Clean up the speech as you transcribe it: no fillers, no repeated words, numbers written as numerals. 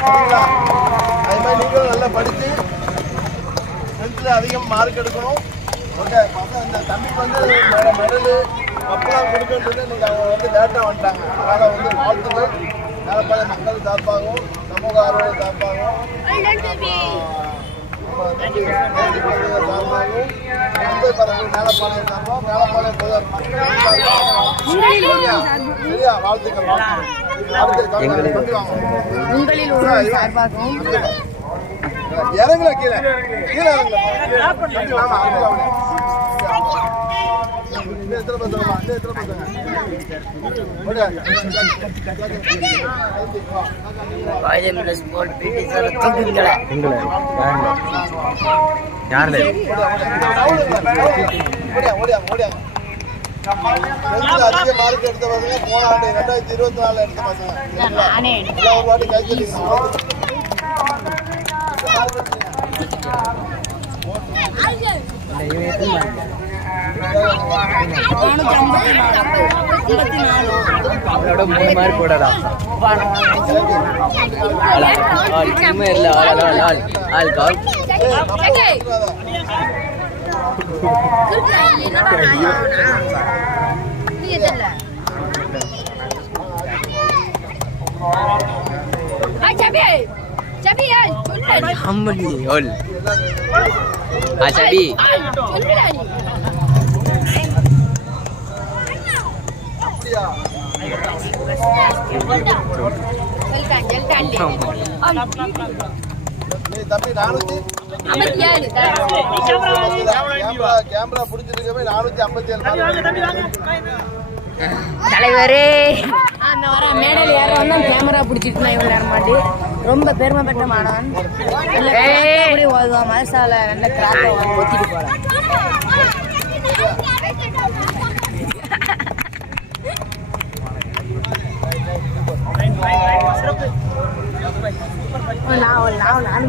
சரிங்களா? அது மாதிரி நீங்களும் நல்லா படித்து 10th அதிகம் மார்க் எடுக்கணும். ஓகே, பசங்க இந்த தம்பிக்கு வந்து மெடலு கப்பெல்லாம் கொடுக்கன்றது இன்னைக்கு அவங்க வந்து லேட்டாக வந்துட்டாங்க. அதனால் வந்து வாழ்த்துக்கள். மேலப்பாளைய மக்கள் சார்பாகவும் சமூக ஆர்வலர் சார்பாகவும் சார்பாகவும் மும்பை பரப்பு மேலப்பாளையம் சார்பாகவும் மேலப்பாளையம் பொதுவார் சரியா? வாழ்த்துக்கள். இறங்கல கீழே கீழே அதிக மார்க் எடுத்த பசங்க போன ஆண்டு 2024 எடுத்த பசங்க ஒரு வாட்டி கை அவளோட 3 மார்க் போடலாம். தம்பி 400 கேமரா பிடிச்சிருக்கவே 457 தலைவரே அந்த வர மேடையில் யாரும் வந்தா கேமரா பிடிச்சிட்டு இவ்வளவு நேரம் மாட்டி ரொம்ப பெருமை பெற்ற மாணவன். ஓதுவான் மதசால நல்ல கிராஃப்ட் ஒத்திட்டு போறான். நான்